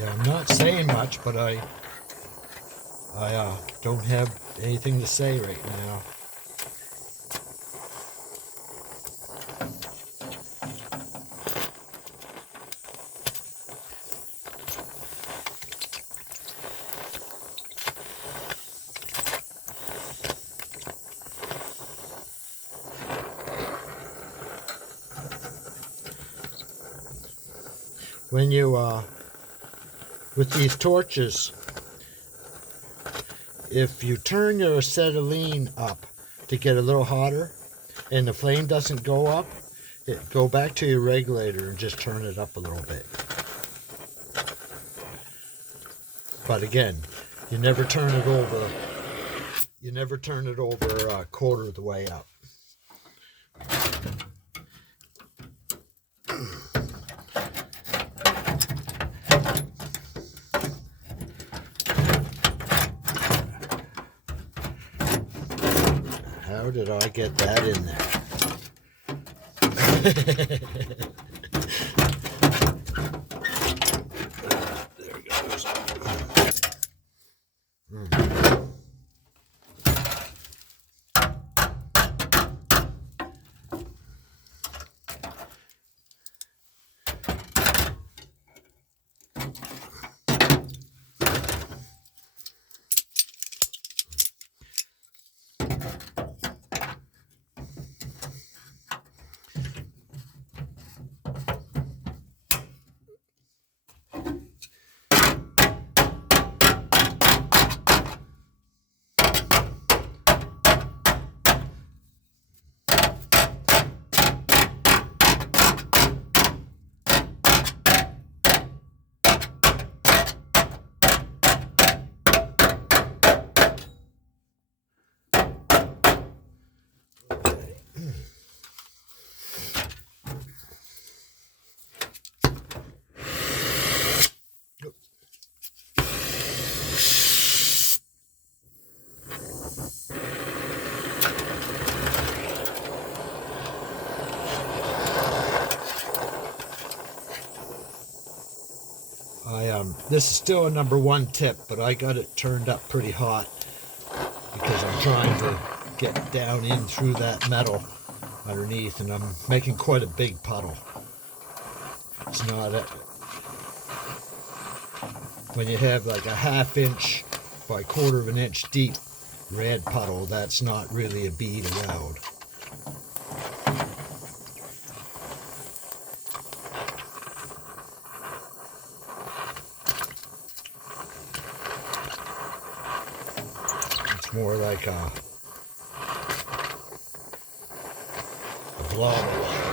Yeah, I'm not saying much, but I don't have anything to say right now. When you, with these torches, if you turn your acetylene up to get a little hotter and the flame doesn't go up, go back to your regulator and just turn it up a little bit. But again, you never turn it over. You never turn it over a quarter of the way up. How did I get that in there? There it goes. This is still a #1 tip, but I got it turned up pretty hot because I'm trying to get down in through that metal underneath, and I'm making quite a big puddle. It's not when you have like a 1/2 inch by 1/4 of an inch deep red puddle, that's not really a bead allowed. More like a blob of water.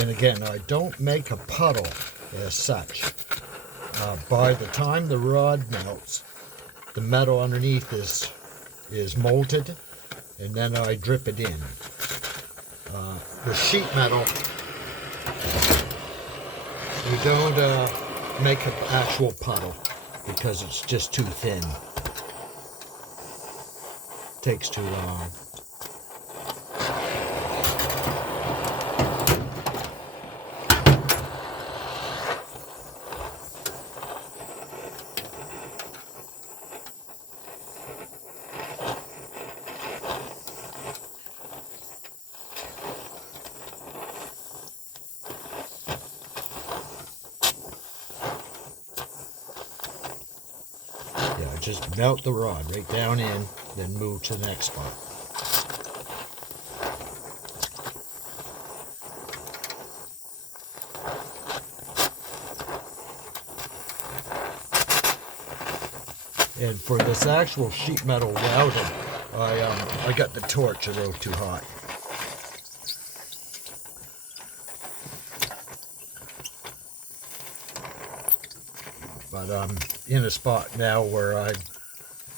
And again, I don't make a puddle as such. By the time the rod melts, the metal underneath is molted, and then I drip it in. With sheet metal, you don't make an actual puddle because it's just too thin. It takes too long. just melt the rod right down in, then move to the next spot. And for this actual sheet metal welding, I got the torch a little too hot. But I'm in a spot now where I'm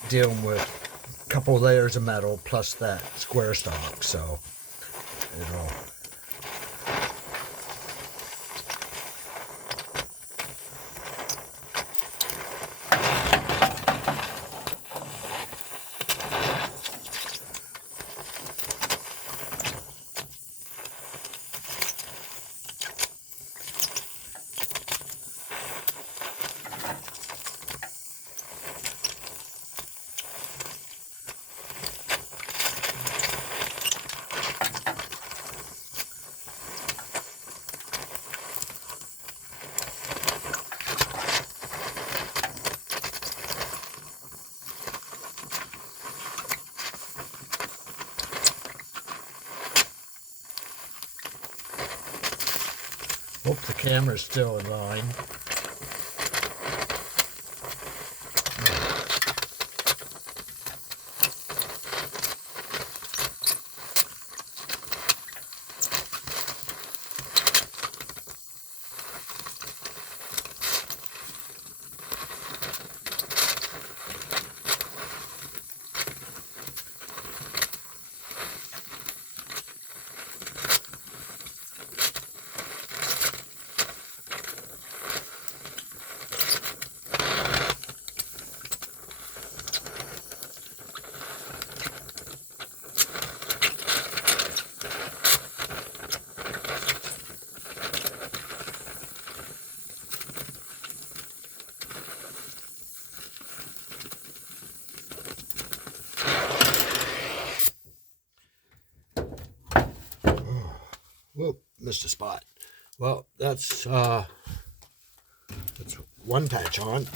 dealing with a couple layers of metal plus that square stock, so it'll. Hope the camera's still in line. Whoop, missed a spot. Well, that's one patch on.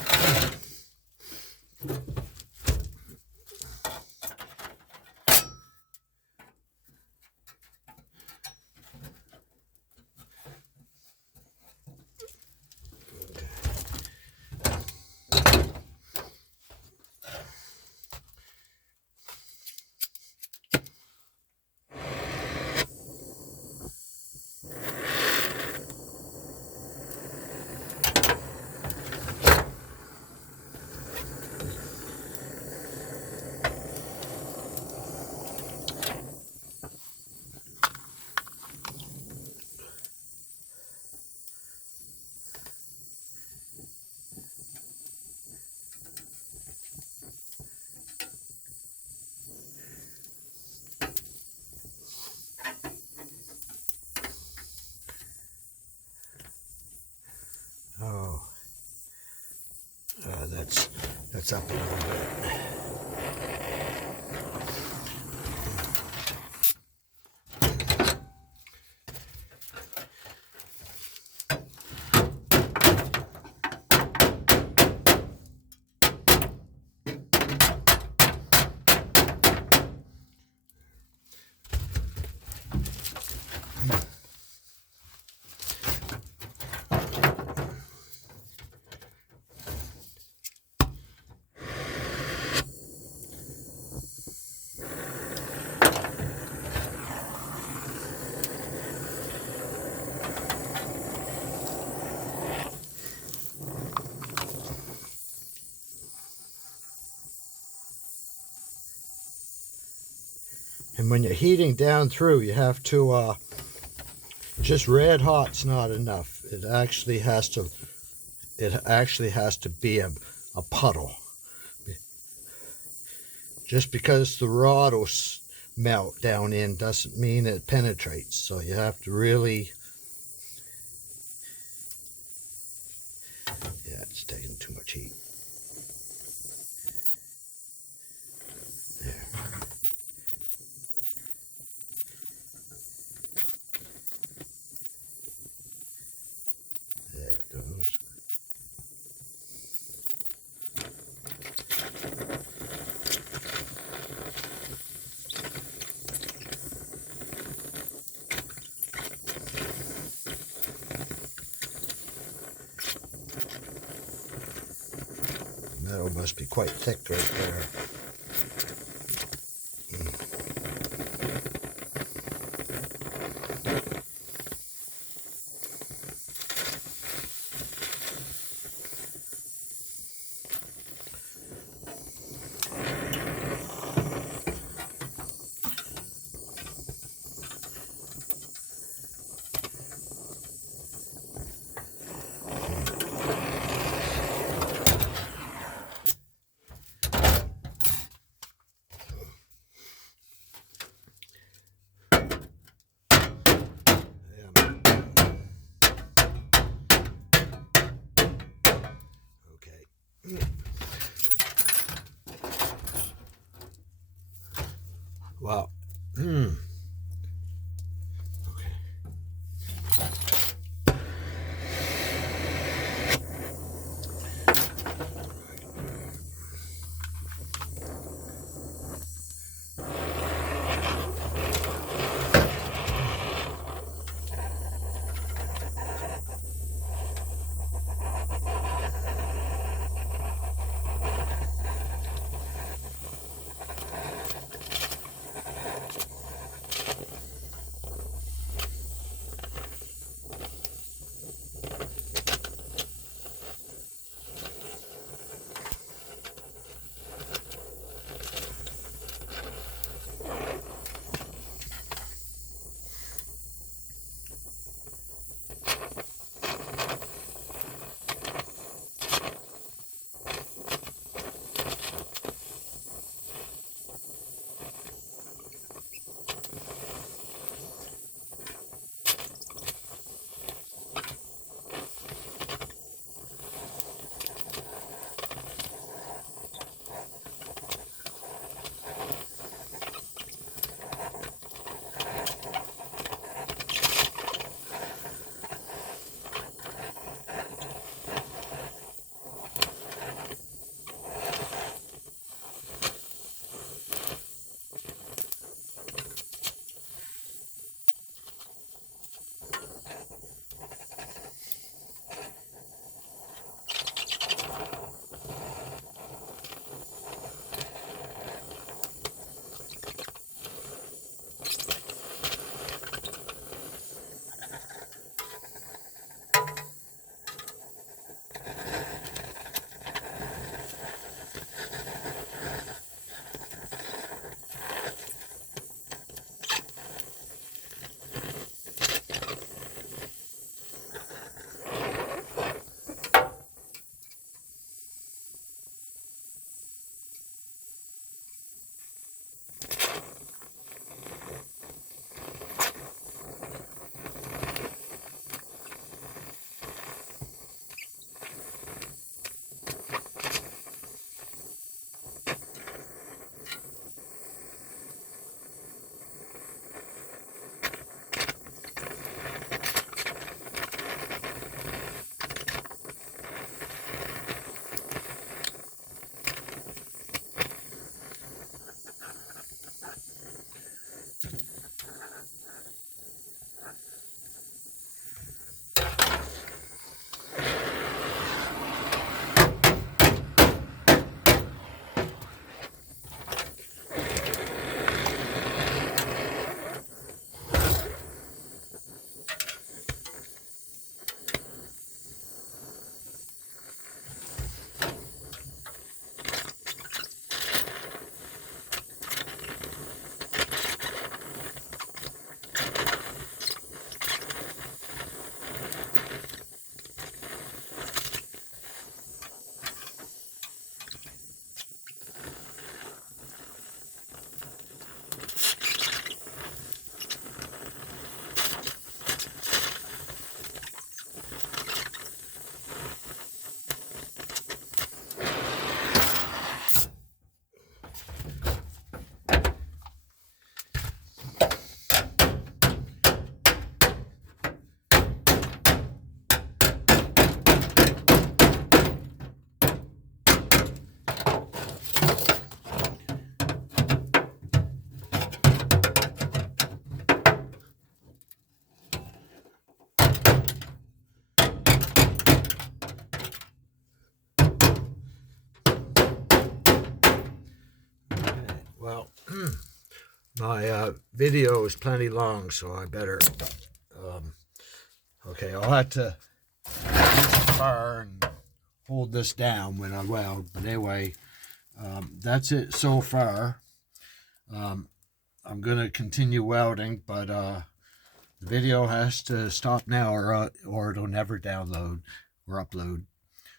Oh, that's up a little bit. And when you're heating down through, you have to, just red hot's not enough. It actually has to be a puddle. Just because the rod will melt down in doesn't mean it penetrates. So you have to really, yeah, it's taking too much heat. There. There it goes. That must be quite thick right there. Wow. Okay. My video is plenty long, so I better, okay, I'll have to use the bar and hold this down when I weld. But anyway, that's it so far. I'm going to continue welding, but the video has to stop now or it'll never download or upload.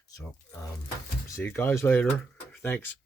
So, see you guys later. Thanks.